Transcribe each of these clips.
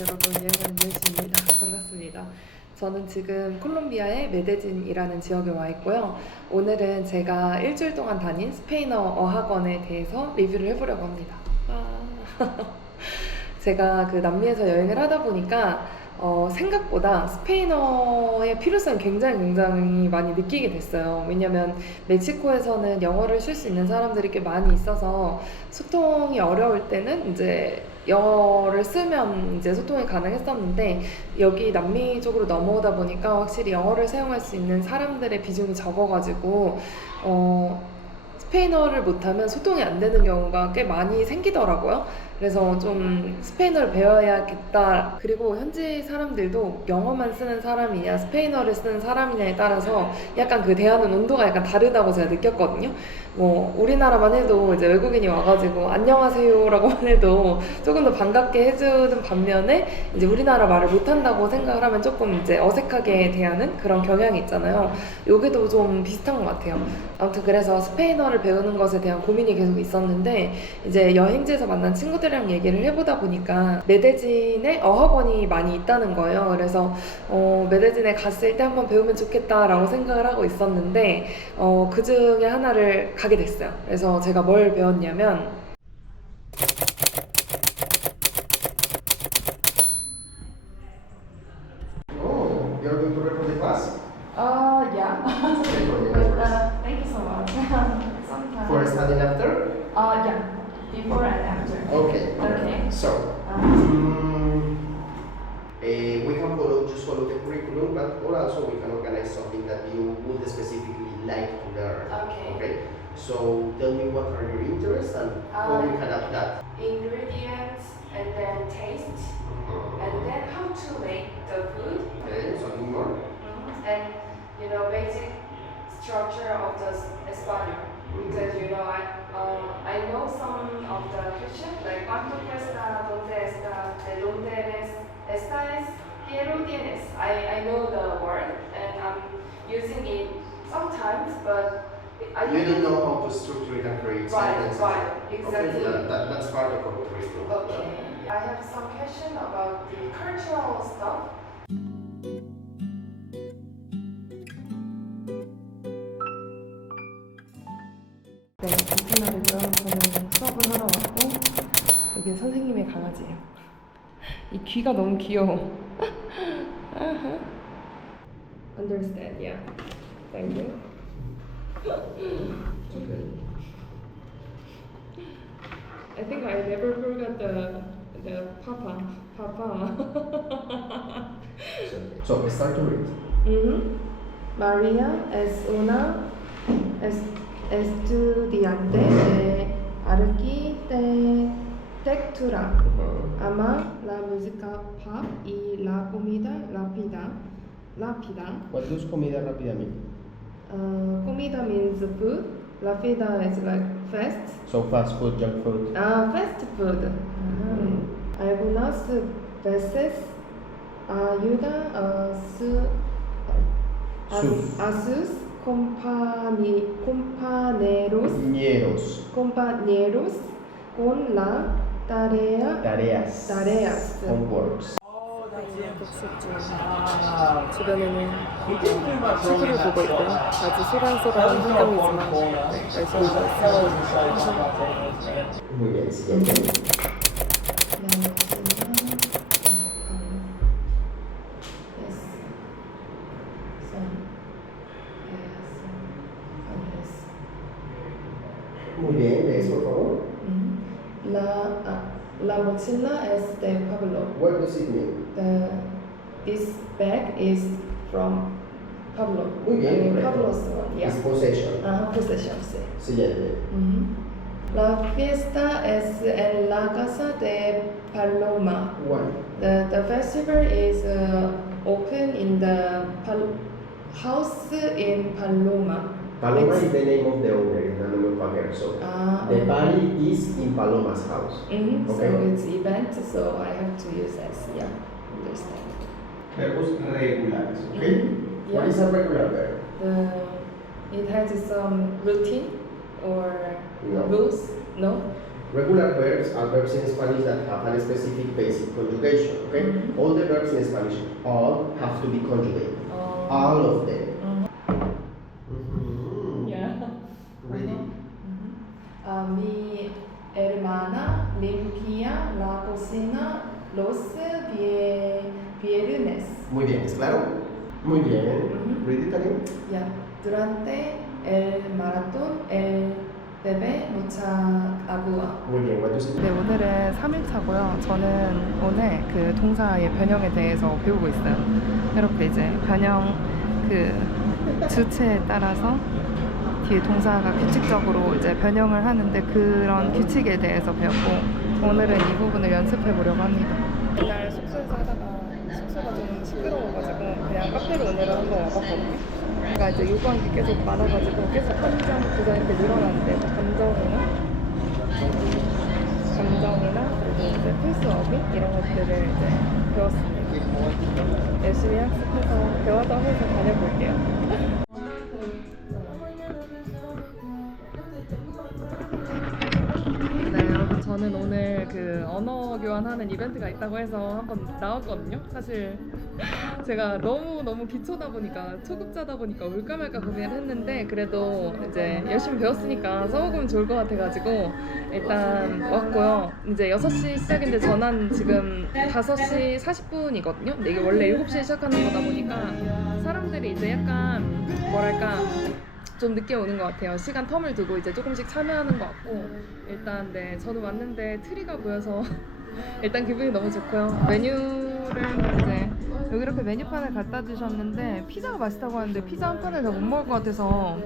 여러분, 여행하는 예수입니다. 반갑습니다. 저는 지금 콜롬비아의 메데진이라는 지역에 와 있고요. 오늘은 제가 일주일 동안 다닌 스페인어 어학원에 대해서 리뷰를 해보려고 합니다. 제가 그 남미에서 여행을 하다 보니까 생각보다 스페인어의 필요성이 굉장히 많이 느끼게 됐어요. 왜냐면 멕시코에서는 영어를 쓸 수 있는 사람들이 꽤 많이 있어서 소통이 어려울 때는 이제 영어를 쓰면 이제 소통이 가능했었는데, 여기 남미 쪽으로 넘어오다 보니까 확실히 영어를 사용할 수 있는 사람들의 비중이 적어가지고 스페인어를 못하면 소통이 안 되는 경우가 꽤 많이 생기더라고요. 그래서 좀 스페인어를 배워야겠다. 그리고 현지 사람들도 영어만 쓰는 사람이냐 스페인어를 쓰는 사람이냐에 따라서 약간 그 대하는 온도가 약간 다르다고 제가 느꼈거든요. 뭐 우리나라만 해도 이제 외국인이 와가지고 안녕하세요라고만 해도 조금 더 반갑게 해주는 반면에, 이제 우리나라 말을 못한다고 생각을 하면 조금 이제 어색하게 대하는 그런 경향이 있잖아요. 여기도 좀 비슷한 것 같아요. 아무튼 그래서 스페인어를 배우는 것에 대한 고민이 계속 있었는데, 이제 여행지에서 만난 친구들이랑 얘기를 해보다 보니까 메데진에 어학원이 많이 있다는 거예요. 그래서 메데진에 갔을 때 한번 배우면 좋겠다라고 생각을 하고 있었는데, 그 중에 하나를 가게 됐어요. 그래서 제가 뭘 배웠냐면, Oh, you're going to record the class? yeah. Okay, for the But, numbers. thank you so much. Sometimes. For studying after? Yeah. Before and after. Okay. Okay. So, we can just follow the curriculum, but or also we can organize something that you would specifically like to learn. Okay. So, tell me what are your interests and how we can adapt that. Ingredients and then taste and then how to make the food. Okay, something more? And basic structure of the Espanol, because I know some of the questions like cuánto cuesta, dónde está, de dónde eres, esta es, quiero tienes. I know the word and I'm using it sometimes, but I You don't know how to structure it and create sentences. Right, exactly. Okay, that's part of our curriculum. Okay. I have some question about the cultural stuff. 네, 이날이고요. 저는 수업을 하러 왔고, 여기 선생님의 강아지예요. 이 귀가 너무 귀여워. Understand, yeah. Thank you. Okay. I think I never forgot the papa. So start to read. María es una estudiante de arquitectura. Ama la música pop y la comida rápida. What does comida rápida mean? Comida means food. Rápida is like fast. So fast food, junk food. Fast food. Algunas veces ayuda a sus compañeros con la tareas. Homeworks. 주변에는 TV를 보고 있고요. 아주 소란소란한 환경이지만 열심히 하고 있습니다. Muy bien, siguiente. Muy bien, ¿lees por favor? La mochila es de Pablo. What does it mean? This bag is from Pablo. Muy bien, correcto. Pablo's one, yeah. It's possession. Possession, sí. Siguiente. La fiesta es en la casa de Paloma. One. The festival is open in the house in Paloma. Paloma is the name of the owner, is the name of Paquero. So the party is in Paloma's house. Okay. Okay. So it's event, so I have to use S. Yeah, understand. Verbos regulares, okay? Yeah. What is a regular verb? It has some routine or No. rules. No. Regular verbs are verbs in Spanish that have a specific basic conjugation. Okay, all the verbs in Spanish all have to be conjugated. All of them. Yeah. Ready? Mi hermana limpia la cocina los viernes. Muy bien, ¿es claro? Muy bien. Read it again. Ya. Durante el maratón él bebe mucha agua. Muy bien, what do you say? 네, 오늘은 3일차고요. 저는 오늘 그 동사의 변형에 대해서 배우고 있어요. 이렇게 이제 변형 그 주체에 따라서 뒤에 동사가 규칙적으로 이제 변형을 하는데 그런 규칙에 대해서 배웠고 오늘은 이 부분을 연습해 보려고 합니다. 옛날 숙소에서 하다가 숙소가 좀 시끄러워가지고 그냥 카페로 오늘은 한번 와봤거든요. 제가 이제 요구한 게 계속 많아가지고 계속 한 장, 두 장 이렇게 늘어났는데 뭐 감정이나 그리고 이제 필수어휘 이런 것들을 이제 배웠습니다. 열심히 학습해서 대화도 하면서 다녀볼게요. 네, 여러분 저는 오늘 그 언어 교환하는 이벤트가 있다고 해서 한번 나왔거든요. 사실 제가 너무 기초다 보니까 초급자다 보니까 올까 말까 고민을 했는데 그래도 이제 열심히 배웠으니까 써먹으면 좋을 것 같아가지고 일단 왔고요. 이제 6시 시작인데 전환 지금 5시 40분이거든요. 근데 이게 원래 7시에 시작하는 거다 보니까 사람들이 이제 약간 뭐랄까 좀 늦게 오는 것 같아요. 시간 텀을 두고 이제 조금씩 참여하는 것 같고 일단 네 저는 왔는데 트리가 보여서 일단 기분이 너무 좋고요. 메뉴를 이제 여기 이렇게 메뉴판을 갖다 주셨는데 피자가 맛있다고 하는데 피자 한 판을 다 못 먹을 것 같아서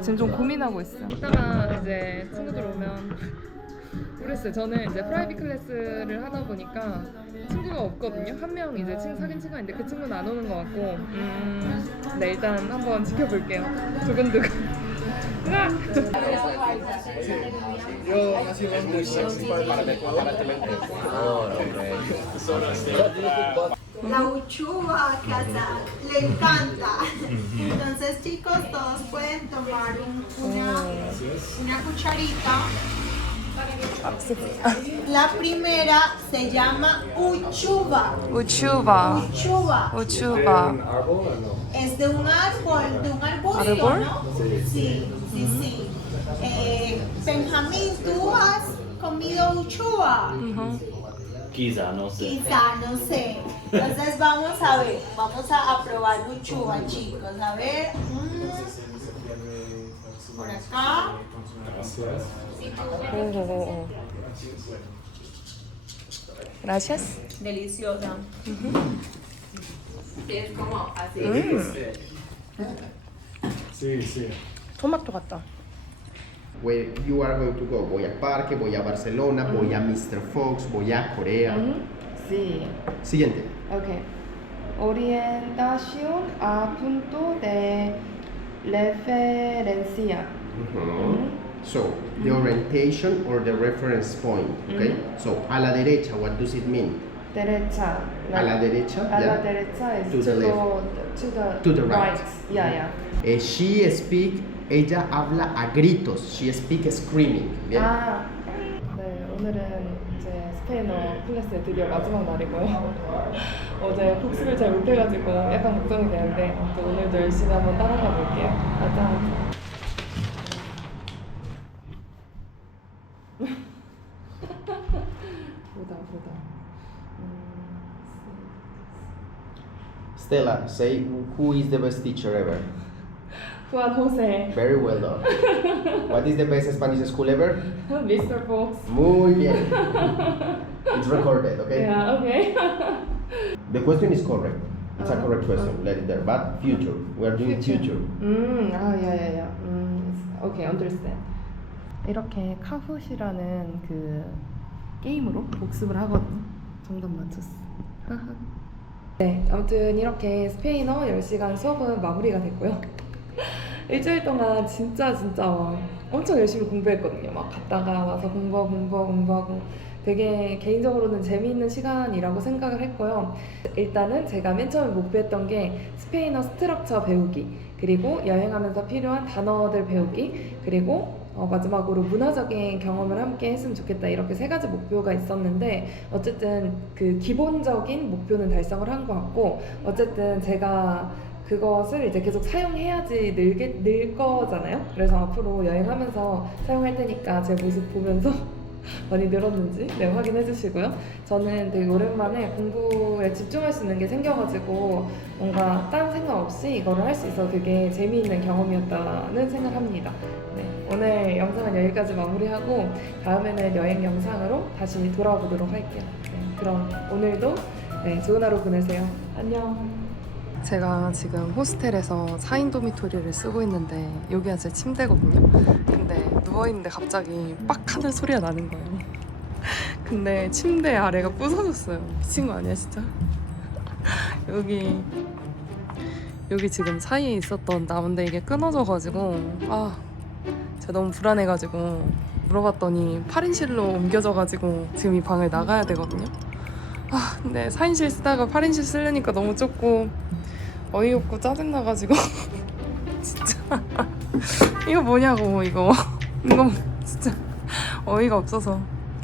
지금 좀 고민하고 있어요. 이따가 이제 친구들 오면 모르겠어요. 저는 이제 프라이빗 클래스를 하다 보니까 친구가 없거든요. 한 명 이제 사귄 친구가 있는데 그 친구는 안 오는 것 같고 네 일단 한번 지켜볼게요. 두근두근. Yo nací muy sexy para La uchuva le encanta. Entonces, chicos, todos pueden tomar una cucharita. La primera se llama uchuva. 우추바. Uchuva. 우추바. Es de un arbusto, ¿Árbol? ¿no? Sí, sí, sí. Benjamín, ¿tú has comido uchuva? Quizá, no sé. Quizá, no sé. Entonces vamos a ver, vamos a probar uchuva, chicos. A ver. Por acá. Gracias. Deliciosa. Es como así. Sí, sí. 토마토 같다. Where you are going to go? Voy al parque, voy a Barcelona, voy a Mr. Fox, voy a Corea. Sí. Siguiente. Okay. Orientación a punto de referencia. So, the orientation or the reference point, okay? So, a la derecha, what does it mean? Derecha. A la derecha, A la yeah. derecha is To the left. to the right. Yeah. She speak, ella habla a gritos. She speak screaming. Bien. 아, 네, 오늘은 이제 스페인어 클래스의 드디어 마지막 날이고요. 어제 복습을 잘 못해가지고 약간 걱정이 되는데 또 오늘도 열심히 한번 따라가 볼게요. 맞아. 보다. Stella, say who is the best teacher ever? Juan Jose, Very well done. What is the best Spanish school ever? Mr. Fox. Muy bien. It's recorded, okay? Yeah, okay. The question is correct. It's a correct question. Let it there. But future. We are doing future. 야야야. Okay, understand. 이렇게 카훗이라는 그 게임으로 복습을 하거든요. 정답 맞췄어. 네, 아무튼 이렇게 스페인어 10시간 수업은 마무리가 됐고요. 일주일 동안 진짜 엄청 열심히 공부했거든요. 막 갔다가 와서 공부하고 되게 개인적으로는 재미있는 시간이라고 생각을 했고요. 일단은 제가 맨 처음에 목표했던 게 스페인어 스트럭처 배우기, 그리고 여행하면서 필요한 단어들 배우기, 그리고 마지막으로 문화적인 경험을 함께 했으면 좋겠다 이렇게 3가지 목표가 있었는데 어쨌든 그 기본적인 목표는 달성을 한 것 같고 어쨌든 제가 그것을 이제 계속 사용해야지 늘 거잖아요. 그래서 앞으로 여행하면서 사용할 테니까 제 모습 보면서 많이 늘었는지 확인해 주시고요. 저는 되게 오랜만에 공부에 집중할 수 있는 게 생겨가지고 뭔가 딴 생각 없이 이거를 할 수 있어서 되게 재미있는 경험이었다는 생각합니다. 네, 오늘 영상은 여기까지 마무리하고 다음에는 여행 영상으로 다시 돌아오도록 할게요. 네, 그럼 오늘도 좋은 하루 보내세요. 안녕. 제가 지금 호스텔에서 4인 도미토리를 쓰고 있는데 여기가 제 침대거든요. 근데 누워있는데 갑자기 빡 하는 소리가 나는 거예요. 근데 침대 아래가 부서졌어요. 미친 거 아니야 진짜? 여기 지금 사이에 있었던 나무인데 이게 끊어져가지고 제가 너무 불안해가지고 물어봤더니 8인실로 옮겨져가지고 지금 이 방을 나가야 되거든요. 근데 4인실 쓰다가 8인실 쓰려니까 너무 좁고 어이없고 짜증나가지고 진짜 이거 뭐냐고 이거 진짜 어이가 없어서